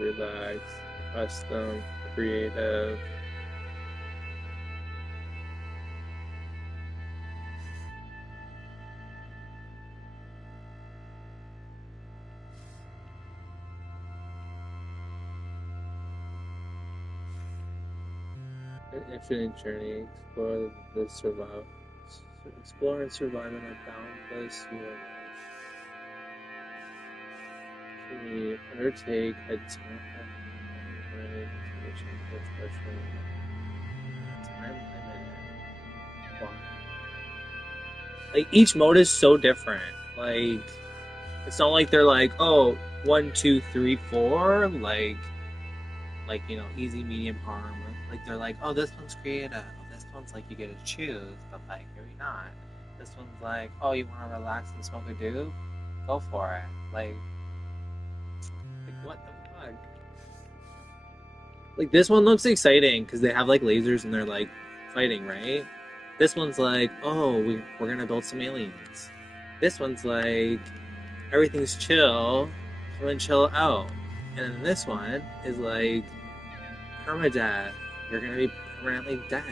relaxed, custom, creative. An infinite journey, explore and survive in a boundless universe. We undertake a time mission for special time limited. Wow. Like each mode is so different. Like it's not like they're like, oh, 1, 2, 3, 4, like you know, easy, medium, hard. Like they're like, oh, this one's creative. Oh, this one's like you get to choose, but like maybe not. This one's like, oh, you want to relax and smoke a doob? Go for it. Like what the fuck? Like this one looks exciting because they have like lasers and they're like fighting, right? This one's like, oh, we're gonna build some aliens. This one's like, everything's chill, come and chill out. And then this one is like, permadeath. You're gonna be permanently dead.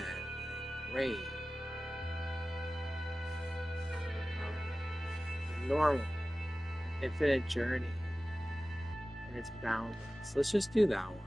Great. Normal. Infinite journey. And it's boundless. Let's just do that one.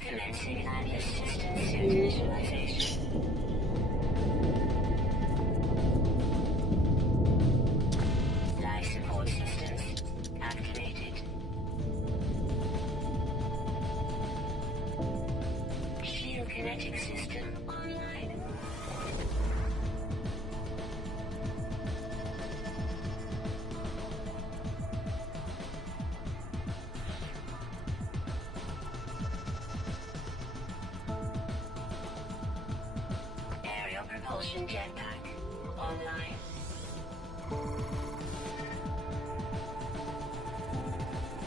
Commencing Atlas system initialization. Life support systems activated. Geokinetic system online. Propulsion jetpack online.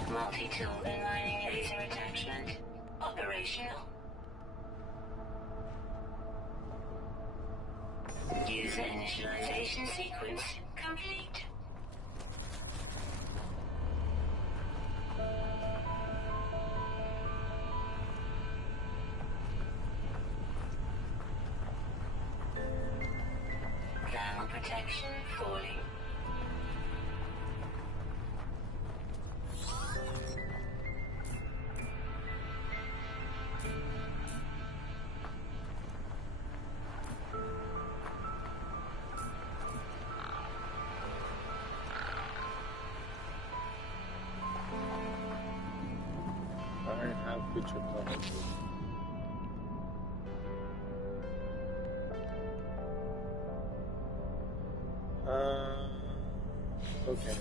Multi-tool inlining laser attachment operational. User initialization sequence complete. Protection falling. I have future plans. Okay.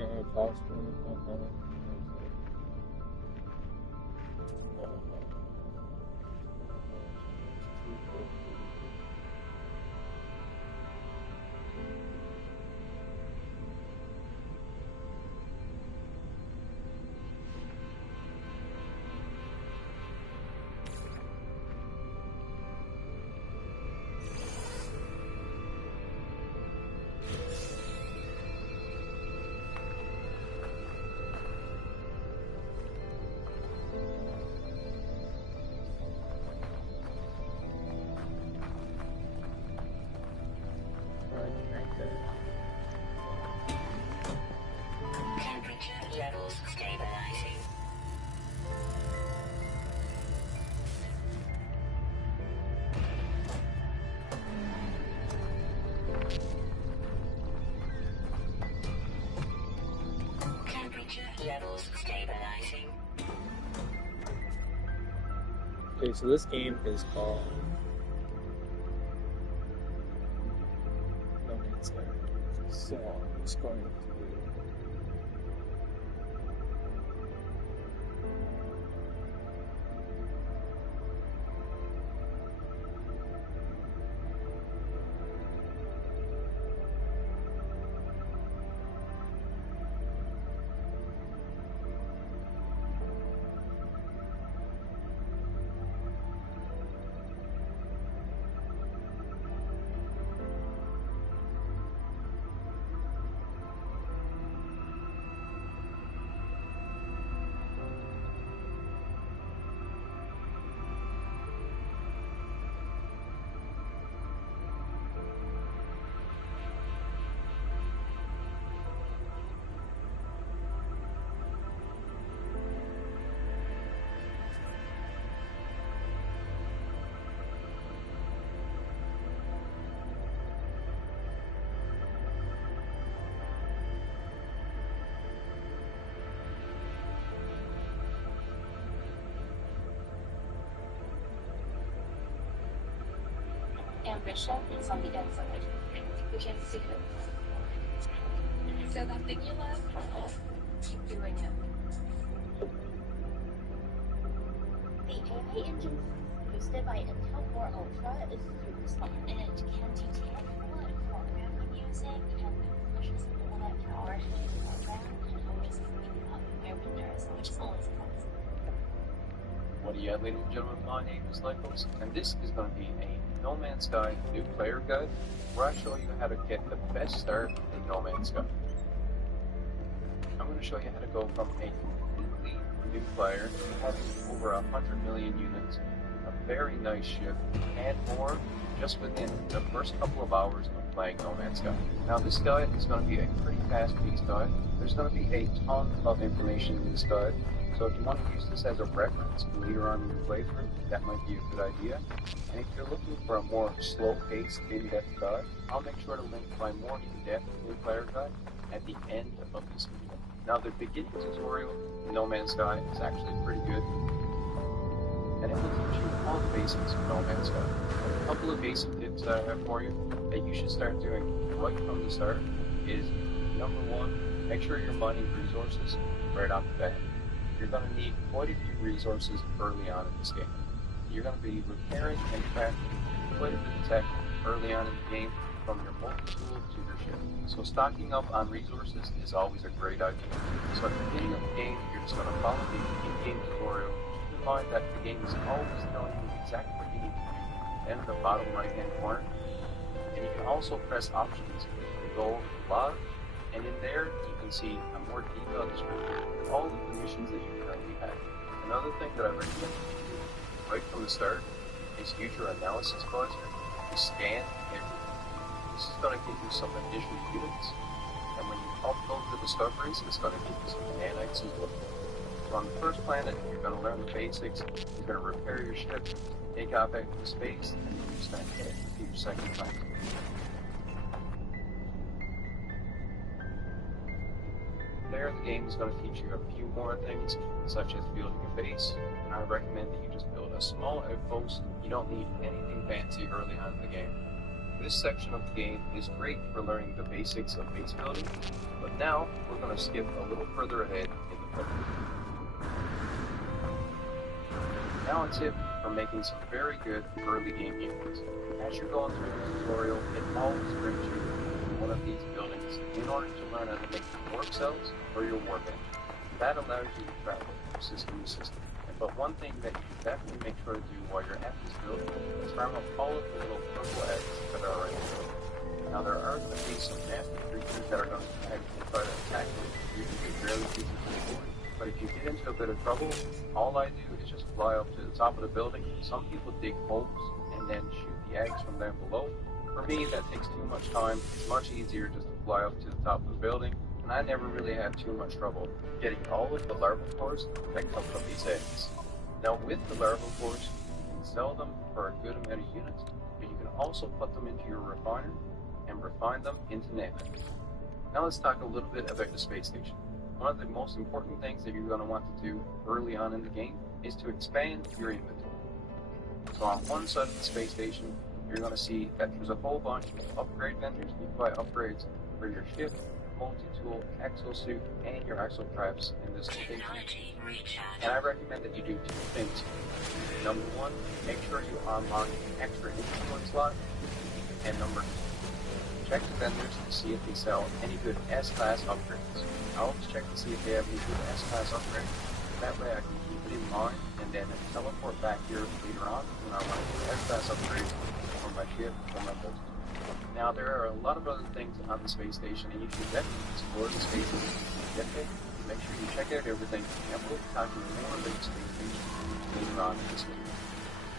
Uh, possible. Temperature levels stabilizing. Temperature levels stabilizing. Okay, so this game is called No Man's Sky. So I'm just going to Ambition is on the inside. You can see it. So that thing you love, keep doing it. The AI engine boosted by Intel Core Ultra is super smart. It can detect what program I'm using and pushes all that power to the program and always clean up my renders, which is always a plus. What do you have, ladies and gentlemen? My name is Lycos, and this is going to be a No Man's Sky new player guide, where I show you how to get the best start in No Man's Sky. I'm going to show you how to go from a completely new player to having over 100 million units, a very nice ship, and more just within the first couple of hours of playing No Man's Sky. Now this guide is going to be a pretty fast-paced guide. There's going to be a ton of information in this guide, so if you want to use this as a reference later on in your playthrough, that might be a good idea. And if you're looking for a more slow-paced, in-depth guide, I'll make sure to link my more in-depth new player guide at the end of this video. Now the beginning tutorial in No Man's Sky is actually pretty good, and it will teach you all the basics of No Man's Sky. A couple of basic tips that I have for you that you should start doing right from the start is, number one, make sure you're mining resources right off the bat. You're going to need quite a few resources early on in this game. You're going to be repairing and crafting quite a bit of tech early on in the game, from your multi-tool to your ship. So stocking up on resources is always a great idea. So at the beginning of the game, you're just going to follow the in-game tutorial. Keep in mind that the game is always telling you exactly what you need to do in the bottom right-hand corner. And you can also press options to go log, and in there you can see a more detailed description of all of the missions that you currently have. Another thing that I recommend you do right from the start is use your analysis browser to scan everything. This is going to give you some additional units, and when you upload the discoveries, it's going to give you some nanites as well. So on the first planet, you're going to learn the basics. You're going to repair your ship, take off extra space, and then you're going to head to your second planet. There, the game is going to teach you a few more things, such as building a base. And I recommend that you just build a small outpost. You don't need anything fancy early on in the game. This section of the game is great for learning the basics of base building, but now we're going to skip a little further ahead in the playthrough. Now it's it for making some very good early game units. As you're going through the tutorial, it always brings you to one of these buildings in order to learn how to make your warp cells or your warp engine. That allows you to travel from system to system. But one thing that you should definitely make sure to do while you're at this building is farm up all of the little purple eggs that are already built. Now there are going to be some nasty creatures that are going to try to attack you. You can be fairly easy to avoid. But if you get into a bit of trouble, all I do is just fly up to the top of the building. Some people dig holes and then shoot the eggs from down below. For me, that takes too much time. It's much easier just to fly up to the top of the building, and I never really have too much trouble getting all of the larval cores that come from these eggs. Now with the larval cores, you can sell them for a good amount of units, but you can also put them into your refiner and refine them into nanobots. Now let's talk a little bit about the space station. One of the most important things that you're going to want to do early on in the game is to expand your inventory. So on one side of the space station, you're going to see that there's a whole bunch of upgrade vendors. You can buy upgrades for your ship, multi-tool, exosuit, and your exocrafts in this location. And I recommend that you do two things. Number one, make sure you unlock an extra inventory slot. And number two, check the vendors to see if they sell any good S-Class upgrades. I always check to see if they have any good S-Class upgrades. That way I can keep it in mind and then teleport back here later on when I want to do S-Class upgrades for my ship or my multi. Now there are a lot of other things on the space station, and you should definitely explore the space station. Get there, make sure you check out everything, and we'll talk more about the space station later on in this video.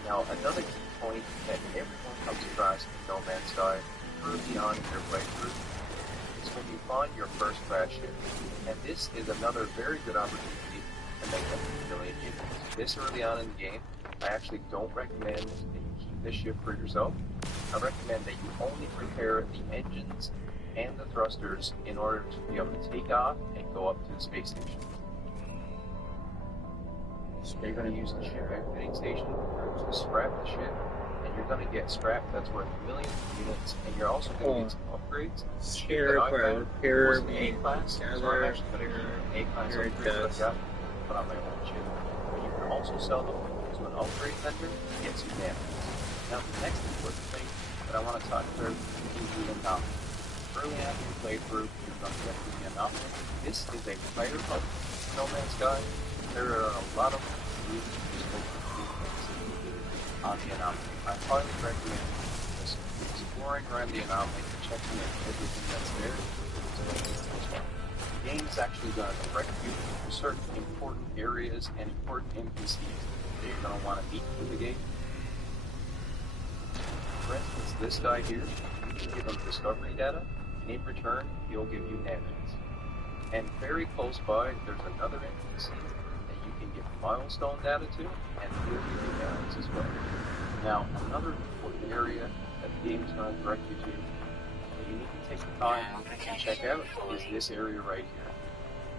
Now another key point that everyone comes across in No Man's Sky early on in their playthrough is when you find your first crash ship. And this is another very good opportunity to make up a million units. This early on in the game, I actually don't recommend that you keep this ship for yourself. I recommend that you only prepare the engines and the thrusters in order to be able to take off and go up to the space station. So you're going to use the ship outfitting station to scrap the ship, and you're going to get scrap that's worth millions of units, and you're also going to get some upgrades. Share for repair A-class, so I'm actually going to keep A-class upgrades that I've got to put on my own ship. But you can also sell them to an upgrade vendor to get some damage. Now the next important thing that I want to talk about is the anomaly. Early on in your playthrough, you're going to get to the anomaly. This is a fire hub in No Man's Sky. There are a lot of really useful things on the anomaly. I highly recommend just exploring around the anomaly and checking out everything that's there. The game is actually going to direct you to certain important areas and important NPCs that you're going to want to meet through the game. For instance, this guy here, you can give him discovery data, and in return, he'll give you nanobots. And very close by, there's another NPC that you can give milestone data to, and he'll give you nanobots as well. Now, another important area that the game is going to direct you to, that you need to take the time to check out, is this area right here.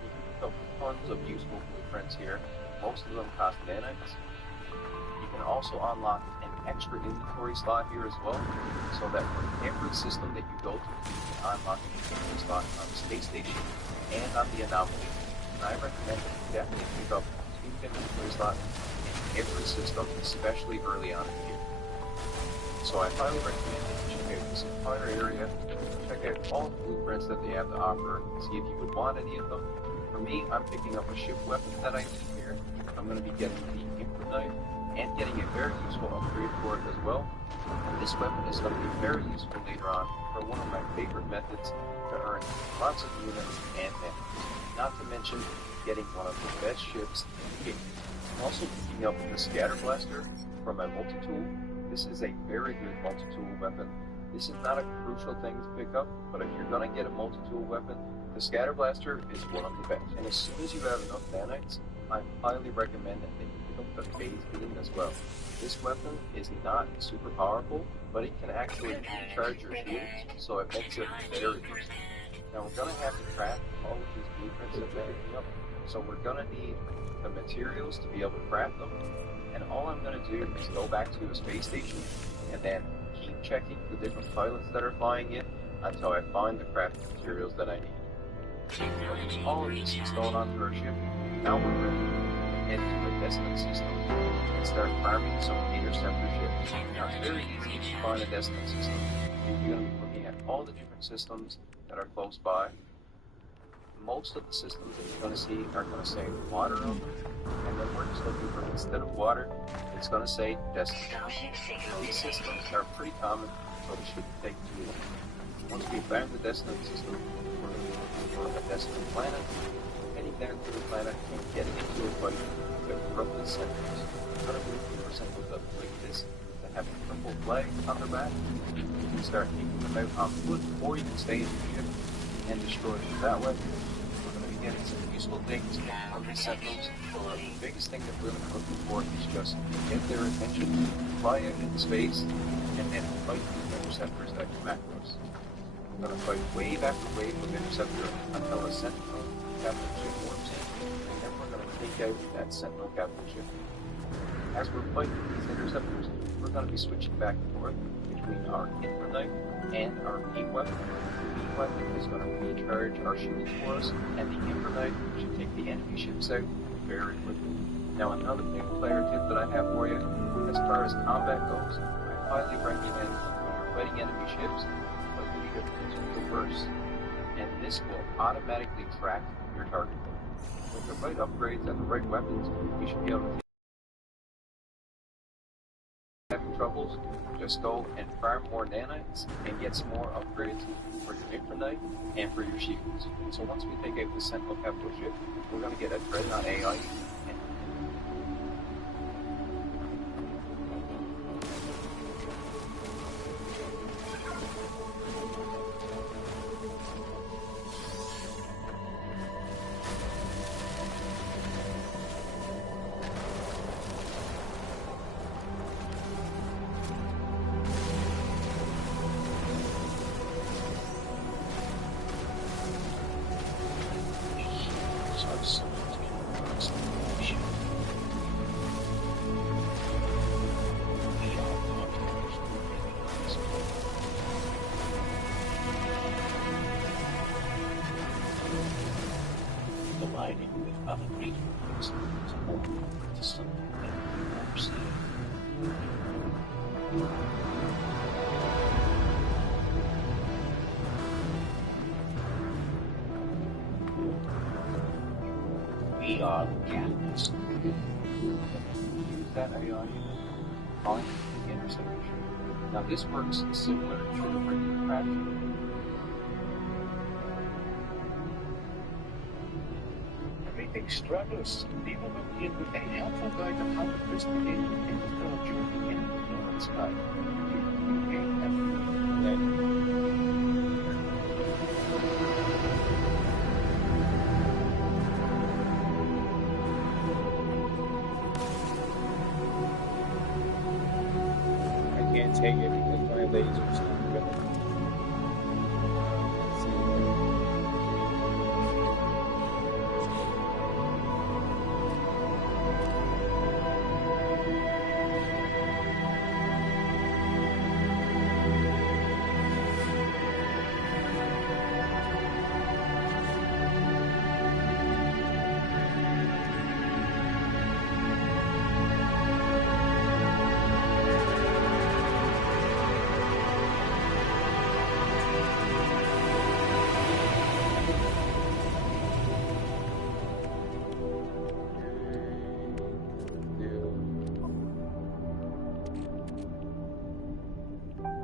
You can pick up tons of useful blueprints here. Most of them cost nanobots. You can also unlock an extra inventory slot here as well, so that for every system that you go to, you can unlock an inventory slot on the space station and on the anomaly. And I recommend that you definitely pick up 2 inventory slots in every system, especially early on in the game. So I highly recommend that you check out this entire area, check out all the blueprints that they have to offer, see if you would want any of them. For me, I'm picking up a ship weapon that I need here. I'm going to be getting the Input Knife, and getting a very useful upgrade for it as well. And this weapon is going to be very useful later on for one of my favorite methods to earn lots of units and nanobots. Not to mention getting one of the best ships in the game. I'm also picking up the Scatter Blaster for my multi-tool. This is a very good multi-tool weapon. This is not a crucial thing to pick up, but if you're going to get a multi-tool weapon, the Scatter Blaster is one of the best. And as soon as you have enough nanites, I highly recommend that you pick up the phase beam as well. This weapon is not super powerful, but it can actually recharge your shields, so it makes it very useful. Now we're going to have to craft all of these blueprints that we're picking up, so we're going to need the materials to be able to craft them, and all I'm going to do is go back to the space station and then keep checking the different pilots that are flying in until I find the crafting materials that I need. Once all of this is going onto our ship, now we're ready to head to a destined system and start farming some interceptor ships. Now it's very easy to find a destined system. You're going to be looking at all the different systems that are close by. Most of the systems that you're going to see are going to say water on them, and then we're just looking for, instead of water, it's going to say destined. These systems are pretty common, so it shouldn't take too long. Once we found the destined system, we're going to be looking for a destined planet, heading down to the planet and getting into a fight with roughly centers. 150% of them like this, then have a purple flag on their back. You can start taking them out on foot, or you can stay in the ship and destroy them that way. We're going to be getting some useful things from the Sentinels. The biggest thing that we're going to be looking for is just get their attention, fly out into space, and then fight the interceptors that come after us. We're going to fight wave after wave of interceptor until a Sentinel capital ship warps in, and then we're going to take out that Sentinel capital ship. As we're fighting these interceptors, we're going to be switching back and forth between our Infraknight and our beam weapon. The beam weapon is going to recharge our shields for us, and the Infraknight should take the enemy ships out very quickly. Now, another new player tip that I have for you, as far as combat goes, I highly recommend when you're fighting enemy ships, fight the ship into reverse, and this will automatically track your target. With the right upgrades and the right weapons, you should be able to having troubles, just go and farm more nanites and get some more upgrades for your Infraknight and for your shields. So once we take out the Sentinel capital ship, we're going to get a Dreadnought AI. Aligning with other regions to move to something that we won't see. We are the captains. Use that AI calling it the interception. Now this works similar to the regular craft. Everything struggles. People will begin with a helpful guide to how to twist the game and build journey in the Northern Sky. You gain I can't take it because my laser's not good. Let's see.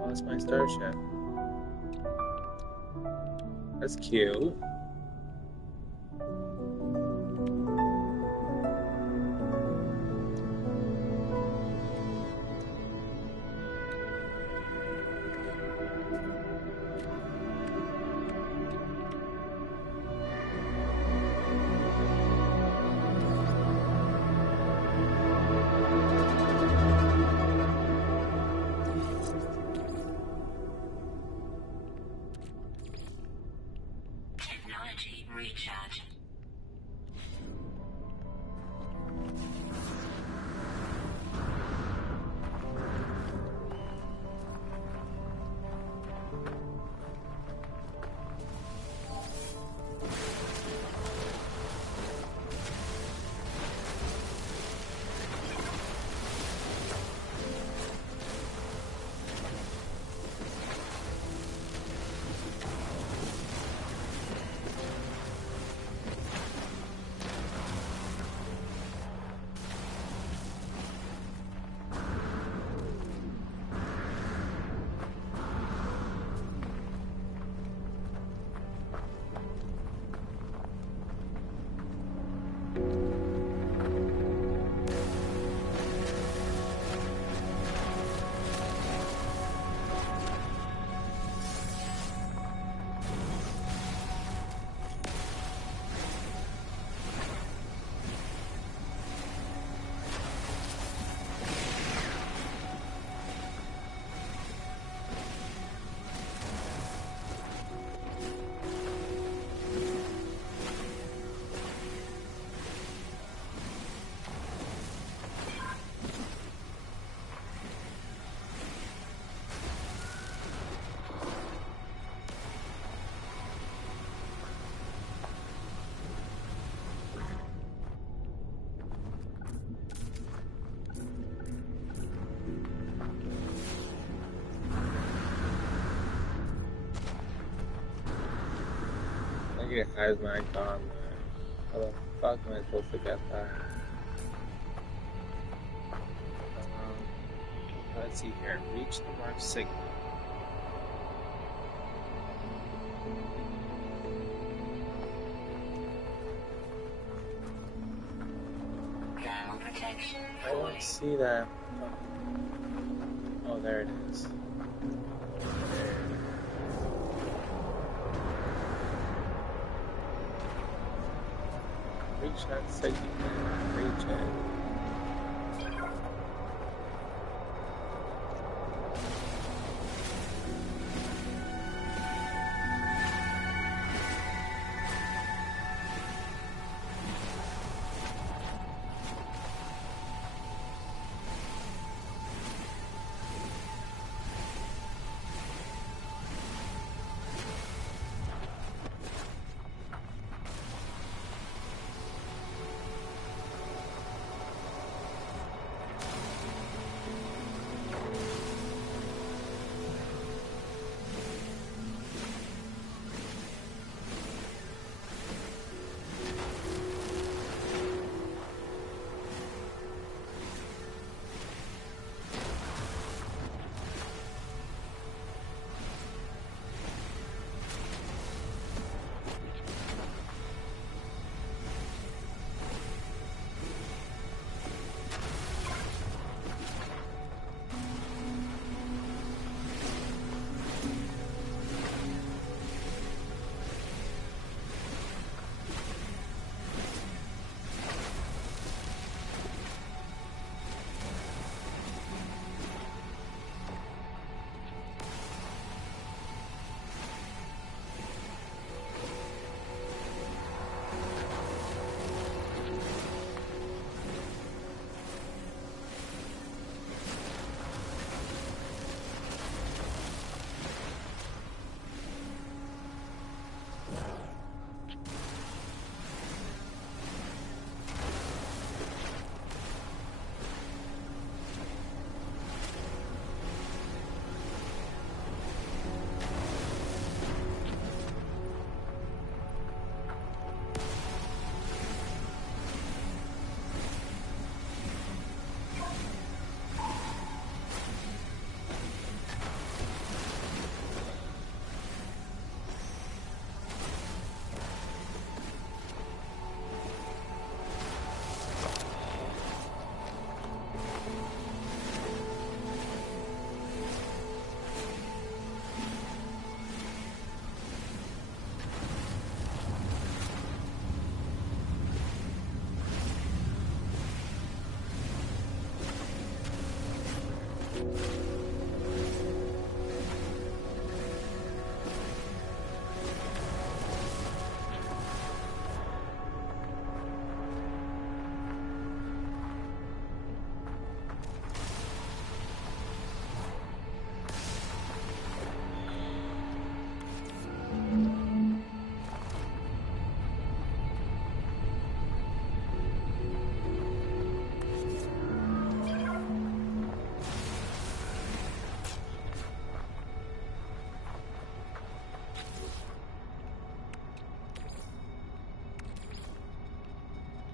That's my starship. That's cute. Technology recharge. It has my gone. How the fuck am I supposed to get that? Let's see here. Reach the mark signal. Thermal protection I don't see that. Oh, there it is. Reach that signal. Reach it.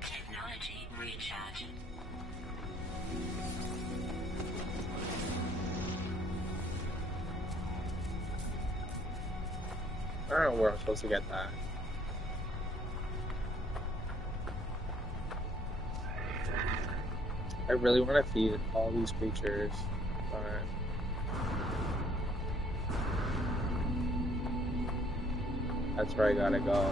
Technology recharge. I don't know where I'm supposed to get that. I really want to feed all these creatures, but that's where I gotta go.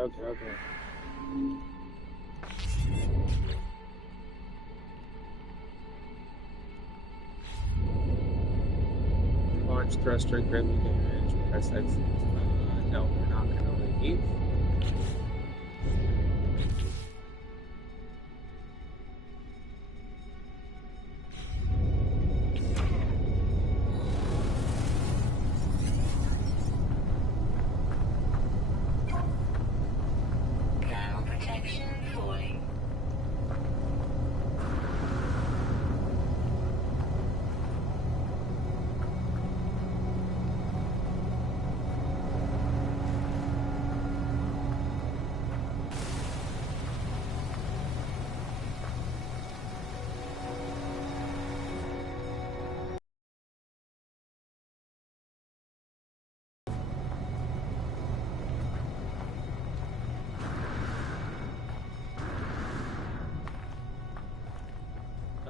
Okay. Launch thruster greatly damage. Press X. No, we're not gonna leave. Thermal protection falling.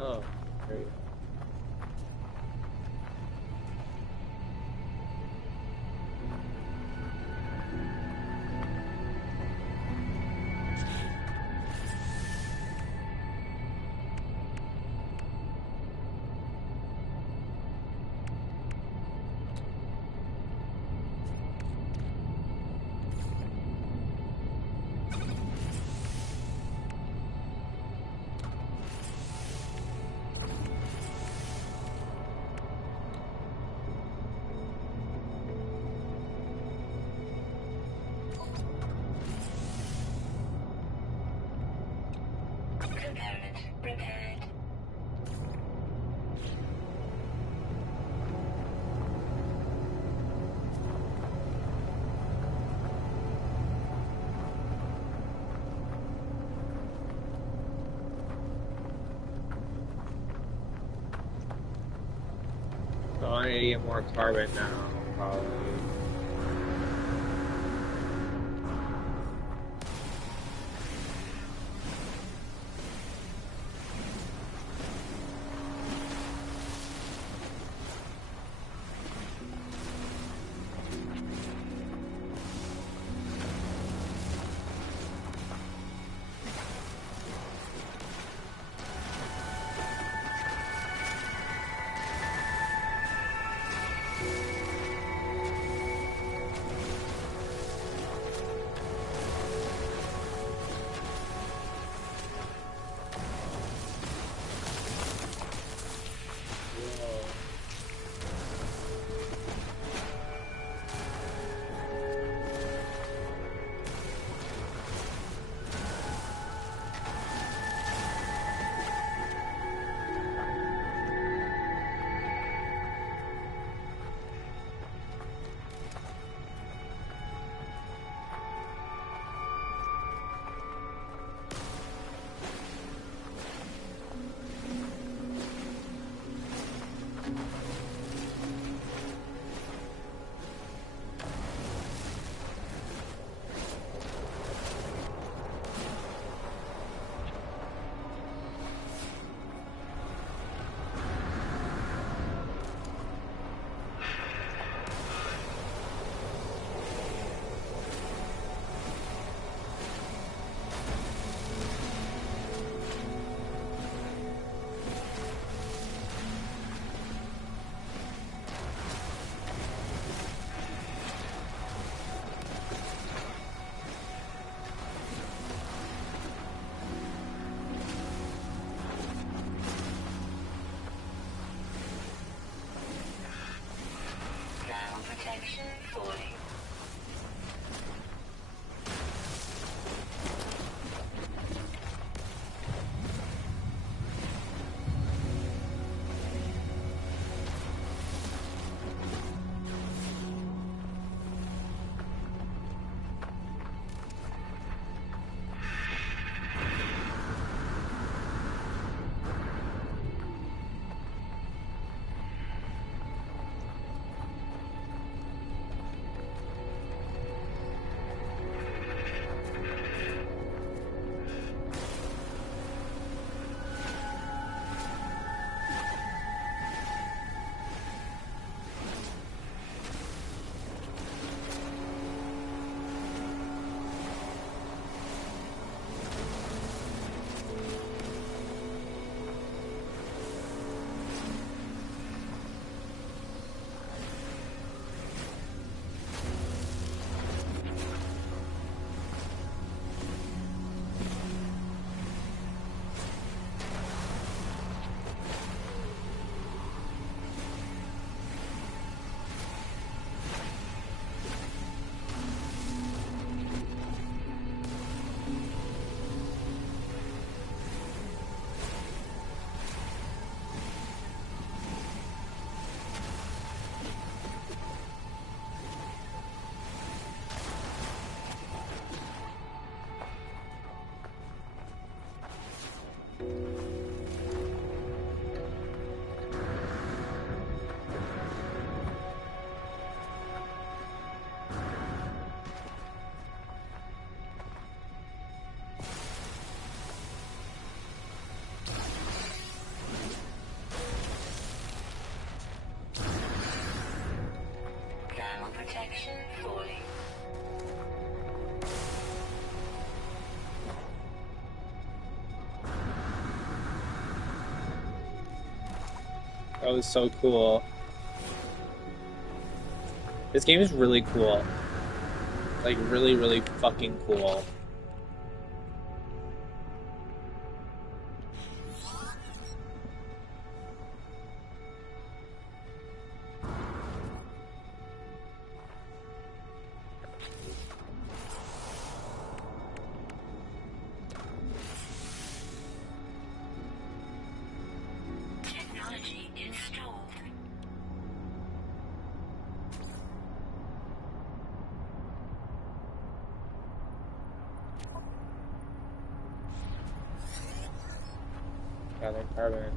Oh, there you go. Component repaired. So I need to get more carbon now, probably. Thermal protection falling. Ground protection falling. That was so cool. This game is really cool. Like, really, really fucking cool. Technology installed. Gather carbon.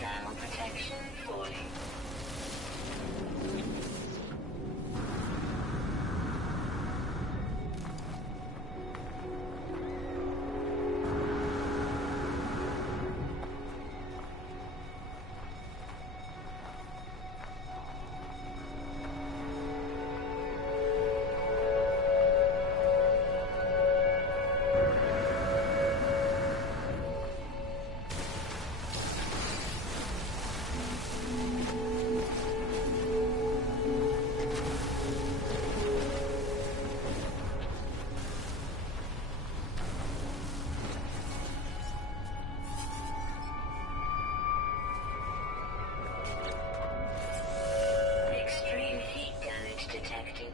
Ground protection falling. Extreme heat damage detected.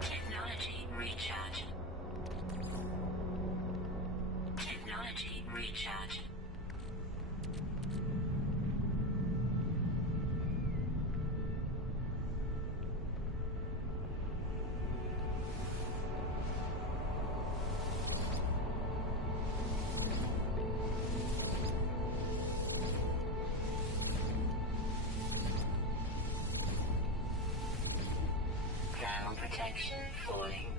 Technology recharge. Technology recharge. Ground protection falling.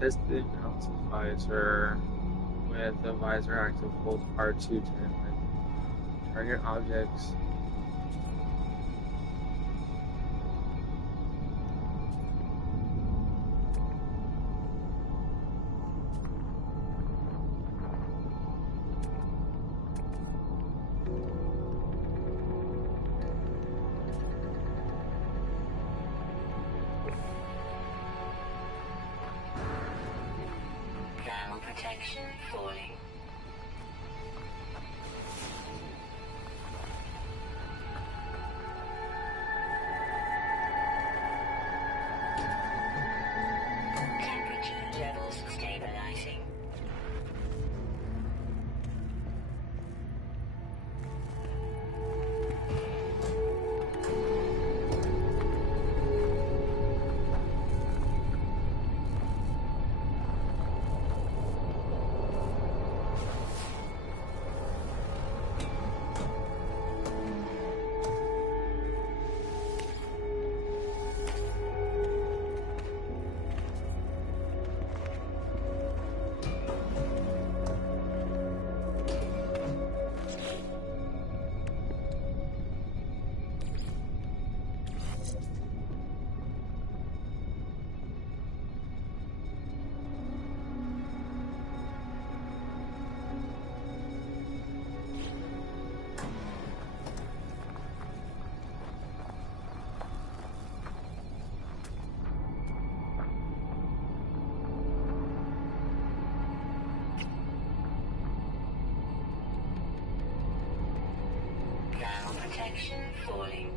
test the analysis visor with the visor active. Hold R2 to target objects. Thermal protection falling. Temperature levels stabilizing. Thermal protection falling.